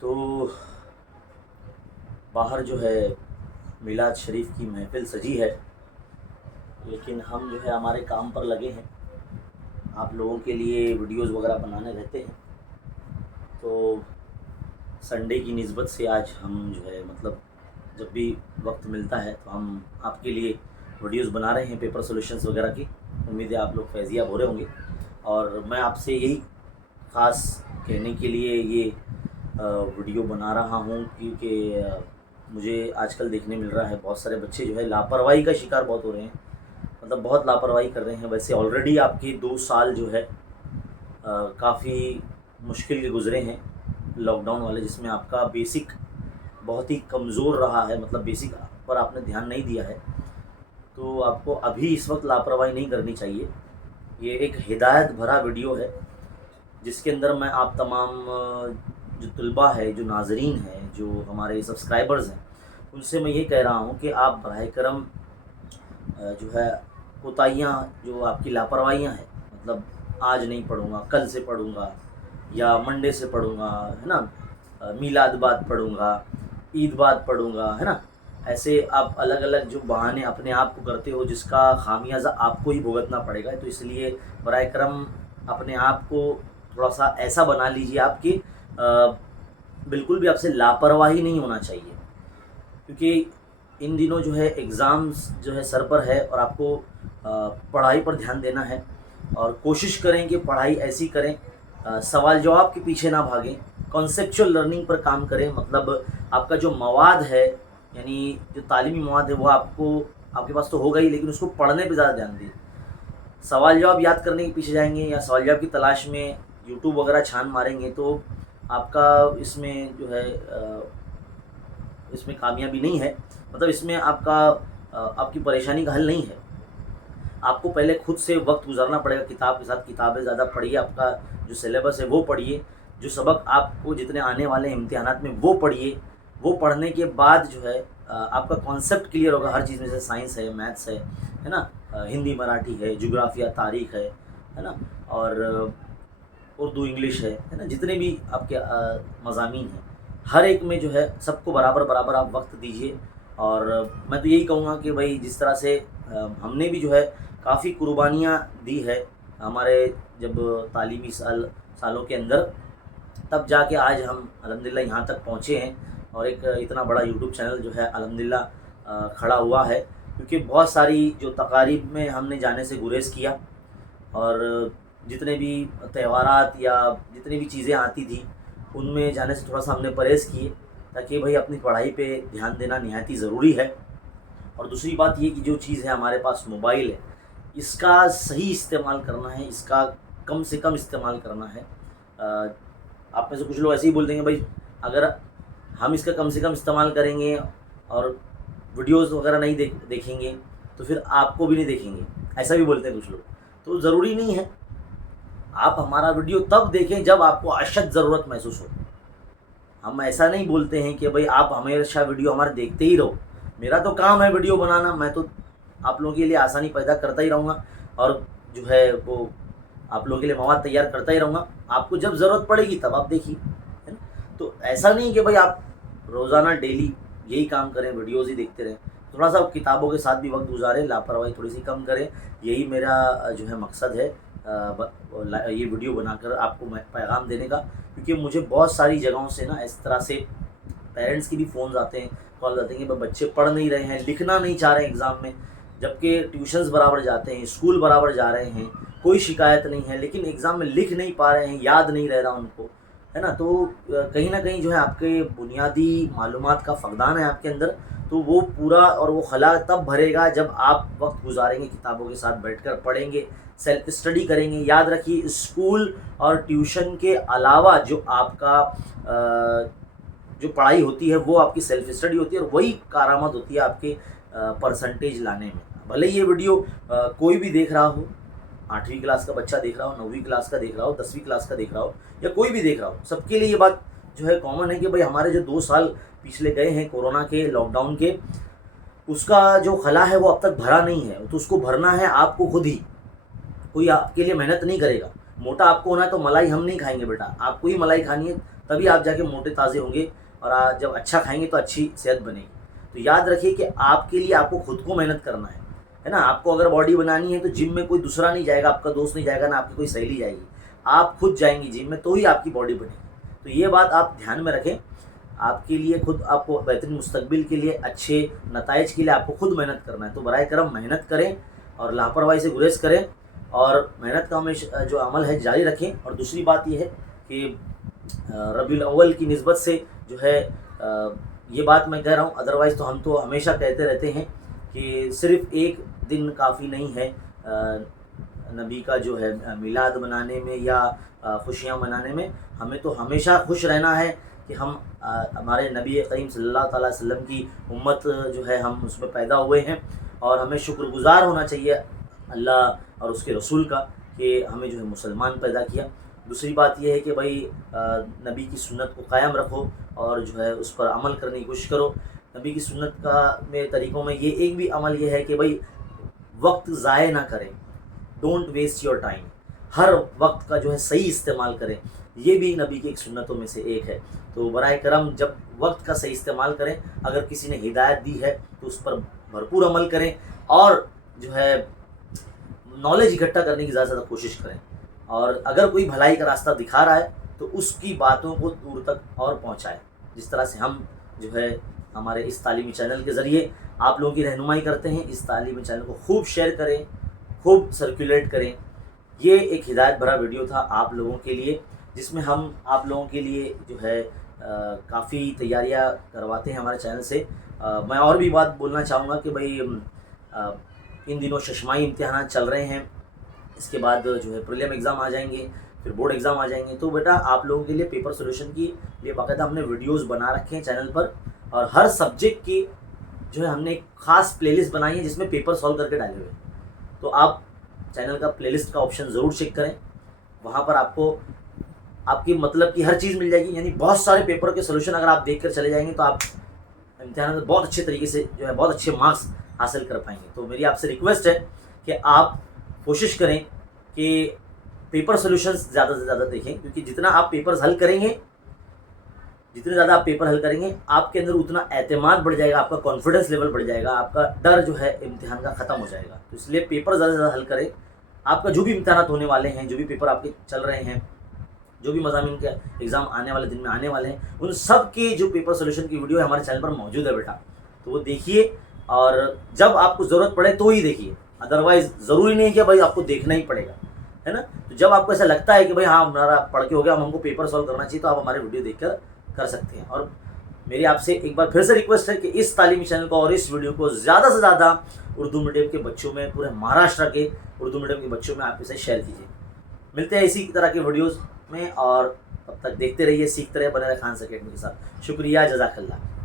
تو باہر جو ہے میلاد شریف کی محفل سجی ہے، لیکن ہم جو ہے ہمارے کام پر لگے ہیں، آپ لوگوں کے لیے ویڈیوز وغیرہ بنانے رہتے ہیں۔ تو سنڈے کی نسبت سے آج ہم جو ہے جب بھی وقت ملتا ہے تو ہم آپ کے لیے ویڈیوز بنا رہے ہیں پیپر سولوشنز وغیرہ کی۔ امید ہے آپ لوگ فیضیاب ہو رہے ہوں گے، اور میں آپ سے یہی خاص کہنے کے لیے یہ ویڈیو بنا رہا ہوں، کیونکہ مجھے آج کل دیکھنے مل رہا ہے بہت سارے بچے جو ہے لاپرواہی کا شکار بہت ہو رہے ہیں، بہت لاپرواہی کر رہے ہیں۔ ویسے آلریڈی آپ کے 2 سال جو ہے کافی مشکل کے گزرے ہیں لاک ڈاؤن والے، جس میں آپ کا بیسک بہت ہی کمزور رہا ہے، بیسک پر آپ نے دھیان نہیں دیا ہے۔ تو آپ کو ابھی اس وقت لاپرواہی نہیں کرنی چاہیے۔ یہ ایک ہدایت بھرا ویڈیو ہے، جس کے اندر میں آپ تمام جو طلباء ہے، جو ناظرین ہیں، جو ہمارے سبسکرائبرز ہیں، ان سے میں یہ کہہ رہا ہوں کہ آپ براہ کرم جو ہے کوتاہیاں، جو آپ کی لاپرواہیاں ہیں، آج نہیں پڑھوں گا، کل سے پڑھوں گا، یا منڈے سے پڑھوں گا، ہے نا، میلاد بعد پڑھوں گا، عید بعد پڑھوں گا، ہے نا، ایسے آپ الگ الگ جو بہانے اپنے آپ کو کرتے ہو، جس کا خامیازہ آپ کو ہی بھگتنا پڑے گا۔ تو اس لیے براہ کرم اپنے آپ کو تھوڑا سا ایسا بنا لیجیے آپ کی بالکل بھی آپ سے لاپرواہی نہیں ہونا چاہیے، کیونکہ ان دنوں جو ہے ایگزامز جو ہے سر پر ہے، اور آپ کو پڑھائی پر دھیان دینا ہے، اور کوشش کریں کہ پڑھائی ایسی کریں، سوال جواب کے پیچھے نہ بھاگیں، کانسیپچول لرننگ پر کام کریں۔ آپ کا جو مواد ہے، یعنی جو تعلیمی مواد ہے، وہ آپ کے پاس تو ہوگا ہی، لیکن اس کو پڑھنے پہ زیادہ دھیان دیں۔ سوال جواب یاد کرنے کے پیچھے جائیں گے، یا سوال جواب کی تلاش میں یوٹیوب وغیرہ چھان ماریں گے، تو آپ کا اس میں جو ہے اس میں کامیابی نہیں ہے، اس میں آپ کی پریشانی کا حل نہیں ہے۔ آپ کو پہلے خود سے وقت گزارنا پڑے گا کتاب کے ساتھ، کتابیں زیادہ پڑھیے، آپ کا جو سلیبس ہے وہ پڑھیے، جو سبق آپ کو جتنے آنے والے امتحانات میں وہ پڑھیے۔ وہ پڑھنے کے بعد جو ہے آپ کا کانسیپٹ کلیئر ہوگا ہر چیز میں، سے سائنس ہے، میتھس ہے نا، ہندی مراٹھی ہے، جغرافیہ تاریخ ہے نا، اور اردو انگلش ہے نا، جتنے بھی آپ کے مضامین ہیں، ہر ایک میں جو ہے سب کو برابر آپ وقت دیجیے۔ اور میں تو یہی کہوں گا کہ بھائی جس طرح سے ہم نے بھی جو ہے کافی قربانیاں دی ہے ہمارے جب تعلیمی سالوں کے اندر، تب جا کے آج ہم الحمدللہ یہاں تک پہنچے ہیں، اور ایک اتنا بڑا یوٹیوب چینل جو ہے الحمدللہ کھڑا ہوا ہے، کیونکہ بہت ساری جو تقاریب میں ہم نے جانے سے گریز کیا، اور جتنے بھی تہوارات یا جتنی بھی چیزیں آتی تھیں ان میں جانے سے تھوڑا سا ہم نے پرہیز کیے، تاکہ بھائی اپنی پڑھائی پہ دھیان دینا نہایت ہی ضروری ہے۔ اور دوسری بات یہ کہ جو چیز ہے ہمارے پاس موبائل ہے، اس کا صحیح استعمال کرنا ہے، اس کا کم سے کم استعمال کرنا ہے۔ آپ میں سے کچھ لوگ ایسے ہی بول دیں گے بھائی اگر ہم اس کا کم سے کم استعمال کریں گے اور ویڈیوز وغیرہ نہیں دیکھیں گے تو پھر آپ کو بھی نہیں دیکھیں گے، ایسا بھی بولتے ہیں کچھ لوگ۔ تو ضروری نہیں ہے، آپ ہمارا ویڈیو تب دیکھیں جب آپ کو اشد ضرورت محسوس ہو۔ ہم ایسا نہیں بولتے ہیں کہ بھائی آپ ہمیشہ ویڈیو ہمارے دیکھتے ہی رہو۔ میرا تو کام ہے ویڈیو بنانا، میں تو آپ لوگوں کے لیے آسانی پیدا کرتا ہی رہوں گا، اور جو ہے وہ آپ لوگوں کے لیے مواد تیار کرتا ہی رہوں گا۔ آپ کو جب ضرورت پڑے گی تب آپ دیکھیے، ہے نا۔ تو ایسا نہیں کہ بھائی آپ روزانہ ڈیلی یہی کام کریں، ویڈیوز ہی دیکھتے رہیں۔ تھوڑا سا کتابوں کے ساتھ بھی وقت گزاریں، لاپرواہی تھوڑی سی کم کریں، یہی میرا جو ہے مقصد ہے یہ ویڈیو بنا کر آپ کو پیغام دینے کا۔ کیونکہ مجھے بہت ساری جگہوں سے نا اس طرح سے پیرنٹس کی بھی فونز آتے ہیں، کال آتے ہیں کہ بچے پڑھ نہیں رہے ہیں، لکھنا نہیں چاہ رہے ہیں ایگزام میں، جبکہ ٹیوشنز برابر جاتے ہیں، اسکول برابر جا رہے ہیں، کوئی شکایت نہیں ہے، لیکن ایگزام میں لکھ نہیں پا رہے ہیں، یاد نہیں رہ رہا ان کو، ہے نا۔ تو کہیں نہ کہیں جو ہے آپ کے بنیادی معلومات کا فقدان ہے آپ کے اندر۔ تو وہ پورا اور وہ خلا تب بھرے گا جب آپ وقت گزاریں گے، کتابوں کے ساتھ بیٹھ کر پڑھیں گے، سیلف اسٹڈی کریں گے۔ یاد رکھیے اسکول اور ٹیوشن کے علاوہ جو آپ کا جو پڑھائی ہوتی ہے وہ آپ کی سیلف اسٹڈی ہوتی ہے، اور وہی کارآمد ہوتی ہے آپ کے پرسنٹیج لانے میں۔ بھلے یہ ویڈیو کوئی بھی دیکھ رہا ہو، 8ویں کلاس کا بچہ دیکھ رہا ہو، 9ویں کلاس کا دیکھ رہا ہو، 10ویں کلاس کا دیکھ رہا ہو، یا کوئی بھی دیکھ رہا ہو، سب کے لیے یہ بات جو ہے کامن ہے کہ بھائی ہمارے جو 2 سال پچھلے گئے ہیں کورونا کے، لاک ڈاؤن کے، اس کا جو خلا ہے وہ اب تک بھرا نہیں ہے، تو اس کو بھرنا ہے آپ کو خود ہی، کوئی آپ کے لیے محنت نہیں کرے گا۔ موٹا آپ کو ہونا ہے تو ملائی ہم نہیں کھائیں گے بیٹا، آپ کو ہی ملائی کھانی ہے، تبھی آپ جا کے موٹے تازے ہوں گے، اور جب اچھا کھائیں گے تو اچھی صحت بنے گی۔ تو یاد رکھیے کہ آپ کے لیے آپ کو خود کو محنت کرنا ہے نا۔ آپ کو اگر باڈی بنانی ہے تو جم میں کوئی دوسرا نہیں جائے گا، آپ کا دوست نہیں جائے گا، نہ آپ کی کوئی سہیلی جائے گی، آپ خود جائیں گی جم میں تو ہی آپ کی باڈی بنے گی۔ تو یہ بات آپ دھیان میں رکھیں، آپ کے لیے خود آپ کو بہترین مستقبل کے لیے، اچھے نتائج کے لیے آپ کو خود محنت کرنا ہے۔ تو برائے کرم محنت کریں اور لاپرواہی سے گریز کریں، اور محنت کا ہمیشہ جو عمل ہے جاری رکھیں۔ اور دوسری بات یہ ہے کہ ربیع الاول کی نسبت سے جو ہے یہ بات میں کہہ رہا ہوں، ادروائز تو ہم تو ہمیشہ کہتے رہتے ہیں کہ صرف ایک دن کافی نہیں ہے نبی کا جو ہے میلاد منانے میں یا خوشیاں منانے میں۔ ہمیں تو ہمیشہ خوش رہنا ہے کہ ہم ہمارے نبی کریم صلی اللہ تعالیٰ علیہ وسلم کی امت جو ہے ہم اس میں پیدا ہوئے ہیں، اور ہمیں شکر گزار ہونا چاہیے اللہ اور اس کے رسول کا کہ ہمیں جو ہے مسلمان پیدا کیا۔ دوسری بات یہ ہے کہ بھائی نبی کی سنت کو قائم رکھو اور جو ہے اس پر عمل کرنے کی کوشش کرو۔ نبی کی سنت کا میں طریقوں میں یہ ایک بھی عمل یہ ہے کہ بھائی وقت ضائع نہ کریں، ڈونٹ ویسٹ یور ٹائم، ہر وقت کا جو ہے صحیح استعمال کریں، یہ بھی نبی کی ایک سنتوں میں سے ایک ہے۔ تو برائے کرم جب وقت کا صحیح استعمال کریں، اگر کسی نے ہدایت دی ہے تو اس پر بھرپور عمل کریں، اور جو ہے نالج اکٹھا کرنے کی زیادہ سے زیادہ کوشش کریں، اور اگر کوئی بھلائی کا راستہ دکھا رہا ہے تو اس کی باتوں کو دور تک اور پہنچائیں، جس طرح سے ہم جو ہے ہمارے اس تعلیمی چینل کے ذریعے آپ لوگوں کی رہنمائی کرتے ہیں۔ اس تعلیمی چینل کو خوب شیئر کریں، خوب سرکولیٹ کریں۔ یہ ایک ہدایت بھرا ویڈیو تھا آپ لوگوں کے لیے، جس میں ہم آپ لوگوں کے لیے جو ہے کافی تیاریاں کرواتے ہیں ہمارے چینل سے۔ میں اور بھی بات بولنا چاہوں گا کہ بھائی ان دنوں ششماہی امتحانات چل رہے ہیں، اس کے بعد جو ہے پریلم ایگزام آ جائیں گے، پھر بورڈ ایگزام آ جائیں گے۔ تو بیٹا آپ لوگوں کے لیے پیپر سولوشن کی لیے باقاعدہ ہم نے ویڈیوز بنا رکھے ہیں چینل پر، اور ہر سبجیکٹ کی جو ہے ہم نے ایک خاص پلے لسٹ بنائی ہے جس میں پیپر سالو کر کے ڈالے ہوئے ہیں۔ تو آپ چینل کا پلے لسٹ کا آپشن ضرور چیک کریں، وہاں پر آپ کو آپ کی مطلب کی ہر چیز مل جائے گی، یعنی بہت سارے پیپر کے سولوشن اگر آپ دیکھ کر چلے جائیں گے تو آپ امتحان میں بہت اچھے طریقے سے جو ہے بہت اچھے مارکس حاصل کر پائیں گے۔ تو میری آپ سے ریکویسٹ ہے کہ آپ کوشش کریں کہ پیپر سولوشنز زیادہ سے زیادہ دیکھیں، کیونکہ جتنا آپ پیپرز حل کریں گے، جتنے زیادہ آپ پیپر حل کریں گے، آپ کے اندر اتنا اعتماد بڑھ جائے گا، آپ کا کانفیڈنس لیول بڑھ جائے گا، آپ کا ڈر جو ہے امتحان کا ختم ہو جائے گا۔ تو اس لیے پیپر زیادہ سے زیادہ حل کریں۔ آپ کا جو بھی امتحانات ہونے والے ہیں، جو بھی پیپر آپ کے چل رہے ہیں، جو بھی مضامین کے ایگزام آنے والے دن میں آنے والے ہیں، ان سب کی جو پیپر سولوشن کی ویڈیو ہے ہمارے چینل پر موجود ہے بیٹا، تو وہ دیکھیے، اور جب آپ کو ضرورت پڑے تو ہی دیکھیے، ادروائز ضروری نہیں کہ بھائی آپ کو دیکھنا ہی پڑے گا، ہے نا۔ تو جب آپ کو ایسا لگتا ہے کہ بھائی ہاں ہمارا پڑھ کے ہو گیا، ہم کو پیپر سالو کرنا چاہیے، تو آپ ہمارے ویڈیو دیکھ کر سکتے ہیں۔ اور میری آپ سے ایک بار پھر سے ریکویسٹ ہے کہ اس تعلیمی چینل کو اور اس ویڈیو کو زیادہ سے زیادہ اردو میڈیم کے بچوں میں، پورے مہاراشٹر کے اردو میڈیم کے بچوں میں آپ اسے شیئر کیجیے۔ ملتے ہیں اسی طرح کے ویڈیوز میں، اور تب تک دیکھتے رہیے، سیکھتے رہیے، بنے رہے خان اکیڈمی کے ساتھ۔ شکریہ، جزاک اللہ۔